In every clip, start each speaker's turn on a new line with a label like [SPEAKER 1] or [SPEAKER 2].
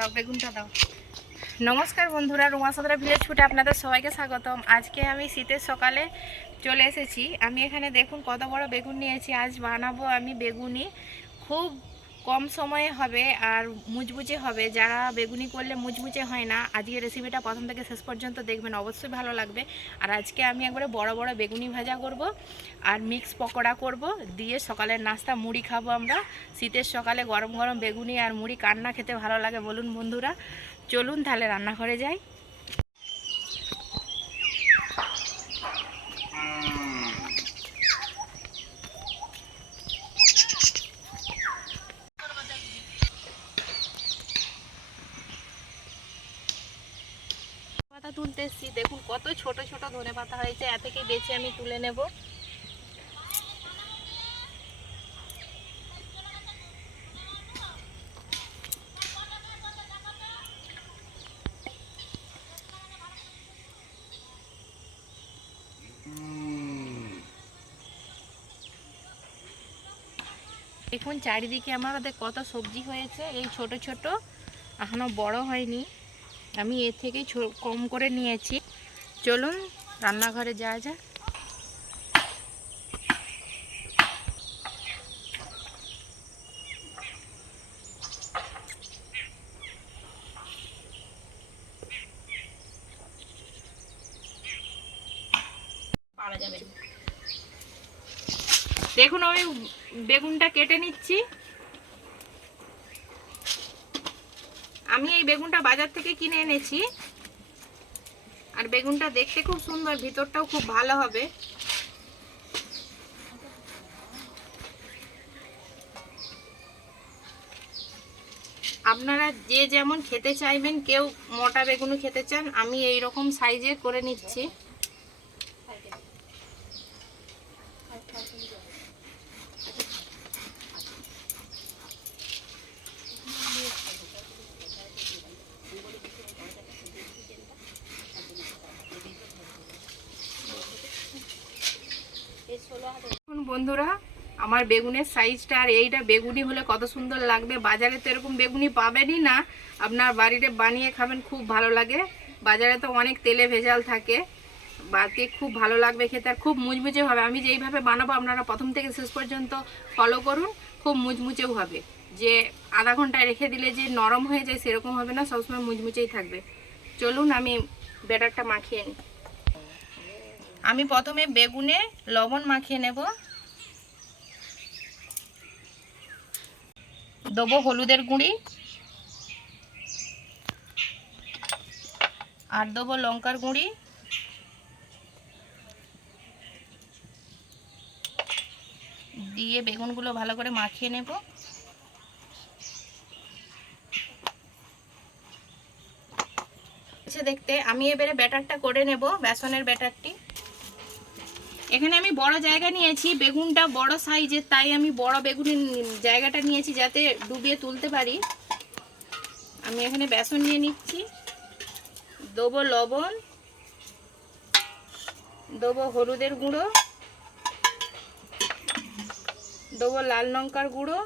[SPEAKER 1] দাও, বেগুনটা দাও। নমস্কার বন্ধুরা রুমাসদরা ভিলেজ ফুটে আপনাদের সবাইকে স্বাগতম। আজকে আমি শীতের সকালে চলে এসেছি। আমি এখানে দেখুন কত বড় বেগুন নিয়েছি। আজ বানাবো আমি বেগুনি। খুব কম সময়ে হবে আর মুচমুচে হবে। যারা বেগুনি করলে মুচমুচে হয় না আজকে রেসিপিটা প্রথম থেকে শেষ পর্যন্ত দেখবেন, অবশ্যই ভালো লাগবে। আর আজকে আমি একবারে বড় বড় বেগুনি ভাজা করব আর মিক্স পকোড়া করব। দিয়ে সকালের নাস্তা, মুড়ি খাব আমরা। শীতের সকালে গরম গরম বেগুনি আর মুড়ি কান্না খেতে ভালো লাগে বলুন বন্ধুরা। চলুন তাহলে রান্নাঘরে যাই পাতা তুলতে এসছি দেখুন কত ছোট ছোট ধনে পাতা হয়েছে, এ থেকে বেছে আমি তুলে নেব। দেখুন, চারিদিকে আমাদের কত সবজি হয়েছে, এই ছোট ছোট, এখনও বড় হয়নি। আমি এর থেকে ছো- কম করে নিয়েছি। চলুন, রান্নাঘরে যাওয়া যাক। দেখুন, আমি বেগুনটা কেটে নিচ্ছি। আমি এই বেগুনটা বাজার থেকে কিনে এনেছি। আর বেগুনটা দেখতে খুব সুন্দর, ভিতরটাও খুব ভালো হবে। আপনারা যে যেমন খেতে চাইবেন, কেউ মোটা বেগুনও খেতে চান, আমি এই রকম সাইজে করে নিচ্ছি দেখুন বন্ধুরা, আমার বেগুনের সাইজটা আর এইটা বেগুনি হলে কত সুন্দর লাগবে। বাজারে তো এরকম বেগুনি পাবেনই না। আপনার বাড়িতে বানিয়ে খাবেন, খুব ভালো লাগে। বাজারে তো অনেক তেলে ভেজাল থাকে। বাকি খুব ভালো লাগবে খেতে আর খুব মুচমুচে হবে। আমি যেইভাবে বানাবো, আপনারা প্রথম থেকে শেষ পর্যন্ত ফলো করুন। খুব মুচমুচেও হবে। যে আধা ঘন্টায় রেখে দিলে যে নরম হয়ে যায়, সেরকম হবে না। সবসময় মুচমুচেই থাকবে। চলুন, আমি ব্যাটারটা মাখিয়ে নিই। আমি প্রথমে বেগুনে লবণ মাখিয়ে নেব। দেবো হলুদের গুঁড়ি। আর দেবো লঙ্কার গুঁড়ি। দিয়ে বেগুনগুলো ভালো করে মাখিয়ে নেব। আচ্ছা দেখতে, আমি এবারে ব্যাটারটা করে নেব, বেসনের ব্যাটারটি। এখানে আমি বড় জায়গা নিয়েছি, বেগুনটা বড় সাইজের, তাই আমি বড় বেগুনের জায়গাটা নিয়েছি যাতে ডুবিয়ে তুলতে পারি। আমি এখানে বেসন নিয়ে নিচ্ছি। দেবো লবণ, দেবো হলুদের গুঁড়ো, দেবো লাল লঙ্কার গুঁড়ো,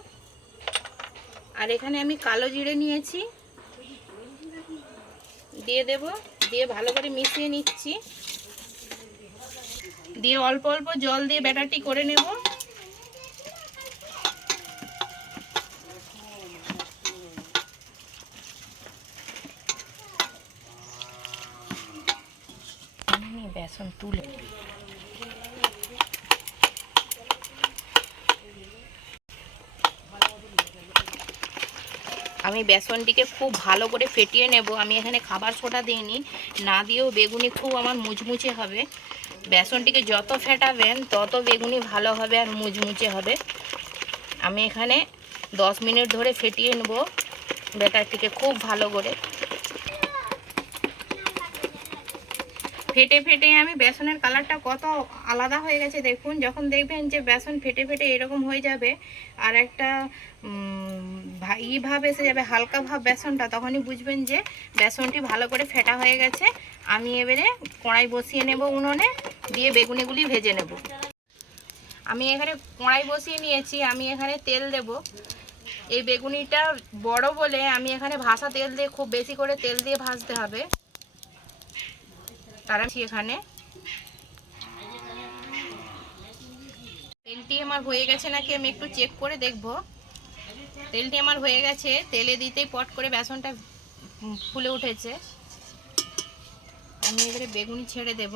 [SPEAKER 1] আর এখানে আমি কালো জিরে নিয়েছি। দিয়ে দেব, দিয়ে ভালো করে মিশিয়ে নিচ্ছি। দিয়ে অল্প অল্প জল দিয়ে ব্যাটারটি করে নেব। আমি বেসন তুলে। আমি বেসনটিকে খুব ভালো করে ফেটিয়ে নেব। আমি এখানে খাবার সোডা দিইনি। না দিয়েও বেগুনি খুব আমার মুচমুচে হবে। বেসনটিকে যত ফেটাবেন, তত বেগুনি ভালো হবে আর মুচমুচে হবে। আমি এখানে দশ মিনিট ধরে ফেটিয়ে নেব ব্যাটারটিকে খুব ভালো করে। ফেটে ফেটে আমি বেসনের কালারটা কত আলাদা হয়ে গেছে দেখুন। যখন দেখবেন যে বেসন ফেটে ফেটে এরকম হয়ে যাবে, আর একটা ই ভাব এসে যাবে, হালকা ভাব বেসনটা, তখনই বুঝবেন যে বেসনটি ভালো করে ফেটা হয়ে গেছে। আমি এবারে কড়াই বসিয়ে নেব উনুনে, দিয়ে বেগুনিগুলি ভেজে নেব। আমি এখানে কড়াই বসিয়ে নিয়েছি, আমি এখানে তেল দেব। এই বেগুনিটা বড় বলে আমি এখানে ভাসা তেল দিয়ে খুব বেশি করে তেল দিয়ে ভাজতে হবে। তার এখানে। তেলটি আমার হয়ে গেছে নাকি আমি একটু চেক করে দেখব। তেলটি আমার হয়ে গেছে, তেলে দিতেই পট করে বেসনটা ফুলে উঠেছে। আমি এবারে বেগুনি ছেড়ে দেব।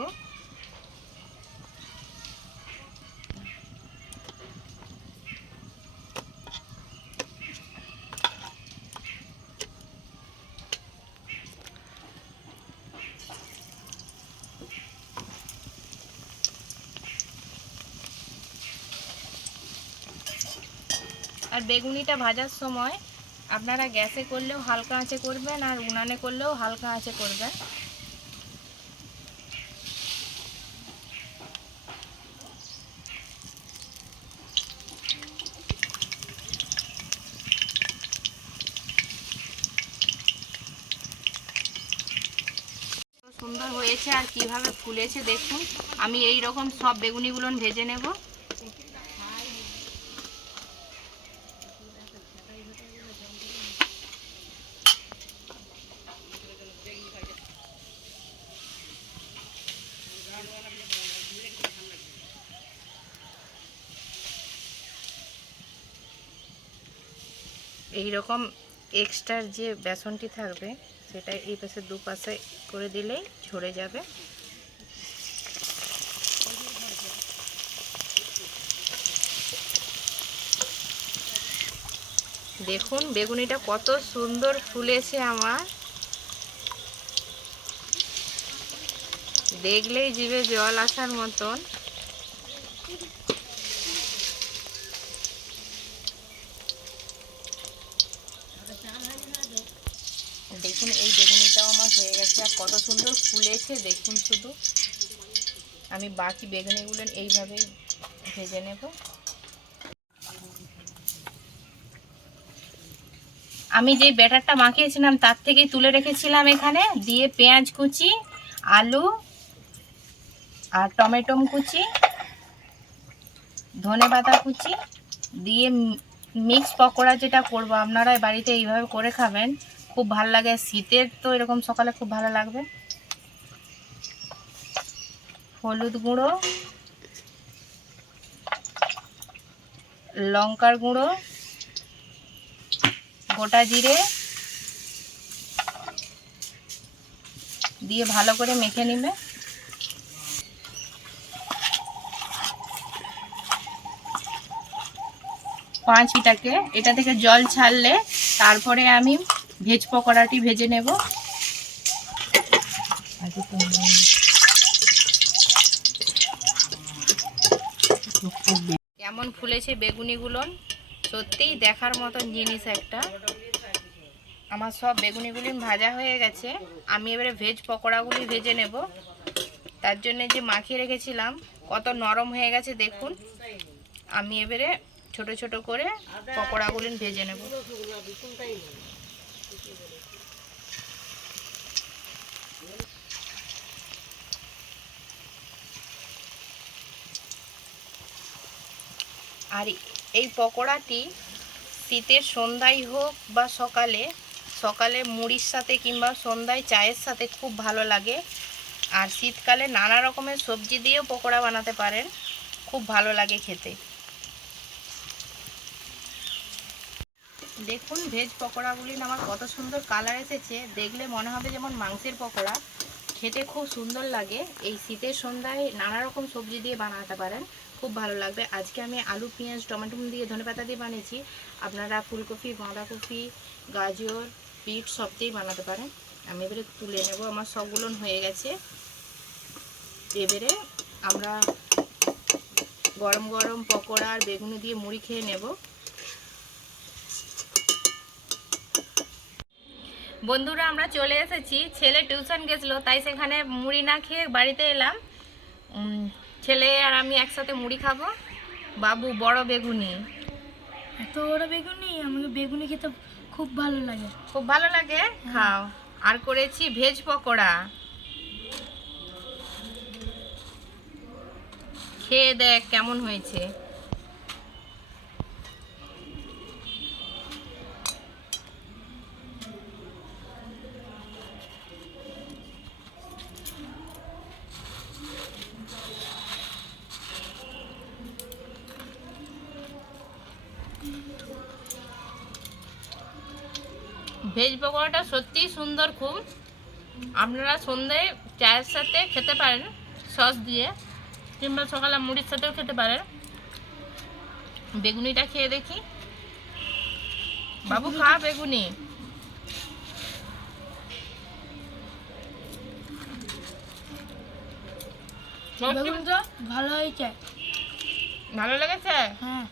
[SPEAKER 1] বেগুনিটা ভাজার সময় আপনারা গ্যাসে করলেও হালকা আঁচে করবেন আর উনানে করলেও হালকা আঁচে করবেন। সুন্দর হয়েছে আর কীভাবে ফুলেছে দেখুন। আমি এই রকম সব বেগুনিগুলো ভেজে নেব। এই রকম এক্সট্রার যে বেসনটি থাকবে, সেটা এই পাশে দুপাশে করে দিলেই ঝরে যাবে। দেখুন, বেগুনিটা কত সুন্দর ফুলেছে আমার। দেখলেই জিভে জল আসার মতন দেখুন এই বেগুনিটাও আমার গেছে আর কত সুন্দর ফুলেছে দেখুন শুধু। আমি বাকি বেগুনিগুলো এইভাবেই ভেজে নেব। আমি যে ব্যাটারটা মাখিয়েছিলাম, তার থেকেই তুলে রেখেছিলাম এখানে। দিয়ে পেঁয়াজ কুচি, আলু আর টমেটো কুচি, ধনে পাতা কুচি। দিয়ে মিক্স পকোড়া যেটা করব, আপনারা বাড়িতে এইভাবে করে খাবেন। খুব ভালো লাগে। শীতের তো এরকম সকালে খুব ভালো লাগবে। হলুদ গুঁড়ো, লঙ্কার গুঁড়ো, গোটা জিরে দিয়ে ভালো করে মেখে নিবে। পাঁচ এটাকে এটা থেকে জল ছাড়লে তারপরে আমি ভেজ পকোড়াটি ভেজে নেব। কেমন ফুলেছে বেগুনিগুলো? সত্যিই দেখার মতন জিনিস একটা। আমার সব বেগুনিগুলি ভাজা হয়ে গেছে। আমি এবারে ভেজ পকোড়াগুলি ভেজে নেব। তার জন্য যে মাখিয়ে রেখেছিলাম, কত নরম হয়ে গেছে দেখুন। আমি এবারে ছোট ছোট করে পকোড়াগুলি ভেজে নেব। আর এই পকোড়াটি শীতের সন্ধ্যায় হোক বা সকালে সকালে মুড়ির সাথে কিংবা সন্ধ্যায় চায়ের সাথে খুব ভালো লাগে। আর শীতকালে নানা রকমের সবজি দিয়েও পকোড়া বানাতে পারেন। খুব ভালো লাগে খেতে। দেখুন, ভেজ পকোড়াগুলি আমার কত সুন্দর কালার এসেছে। দেখলে মনে হবে যেমন মাংসের পকোড়া। খেতে খুব সুন্দর লাগে। এই শীতের সন্ধ্যায় নানা রকম সবজি দিয়ে বানাতে পারেন। খুব ভালো লাগবে। আজকে আমি আলু, পেঁয়াজ, টমেটো দিয়ে ধনেপাতা দিয়ে বানিয়েছি। আপনারা ফুলকপি, বাঁধাকপি, গাজর, বিট সব দিয়েই বানাতে পারেন। আমি এবারে তুলে নেব। আমার সবগুলো হয়ে গেছে। এবারে আমরা গরম গরম পকোড়া আর বেগুনি দিয়ে মুড়ি খেয়ে নেব। বন্ধুরা আমরা চলে এসেছি। ছেলে টিউশন গেছিল তাই সেখানে মুড়ি না খেয়ে বাড়িতে এলাম। ছেলে আর আমি একসাথে মুড়ি খাব। বাবু বড় বেগুনি।
[SPEAKER 2] এত বড় বেগুনি? আমাকে বেগুনি খেতে খুব ভালো লাগে।
[SPEAKER 1] খুব ভালো লাগে? খাও। আর করেছি ভেজ পকোড়া। খেয়ে দেখ কেমন হয়েছে। ভেজ পকোড়াটা সত্যিই সুন্দর খুব। আপনারা সন্ধ্যায় চায়ের সাথে খেতে পারেন সস দিয়ে কিংবা সকালে মুড়ির সাথেও খেতে পারেন। বেগুনিটা খেয়ে দেখি। বাবু খা বেগুনি।
[SPEAKER 2] ভালো হয়েছে।
[SPEAKER 1] ভালো লেগেছে?
[SPEAKER 2] হ্যাঁ।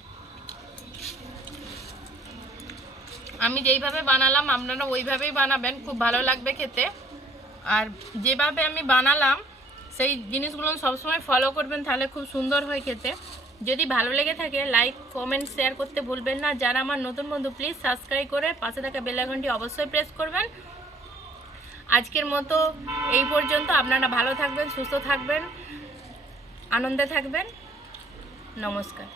[SPEAKER 1] আমি যেইভাবে বানালাম, আপনারা ওইভাবেই বানাবেন। খুব ভালো লাগবে খেতে। আর যেভাবে আমি বানালাম, সেই জিনিসগুলো সবসময় ফলো করবেন, তাহলে খুব সুন্দর হয় খেতে। যদি ভালো লেগে থাকে লাইক কমেন্ট শেয়ার করতে ভুলবেন না। যারা আমার নতুন বন্ধু প্লিজ সাবস্ক্রাইব করে পাশে থাকা বেল আইকনটি অবশ্যই প্রেস করবেন। আজকের মতো এই পর্যন্ত। আপনারা ভালো থাকবেন, সুস্থ থাকবেন, আনন্দে থাকবেন। নমস্কার।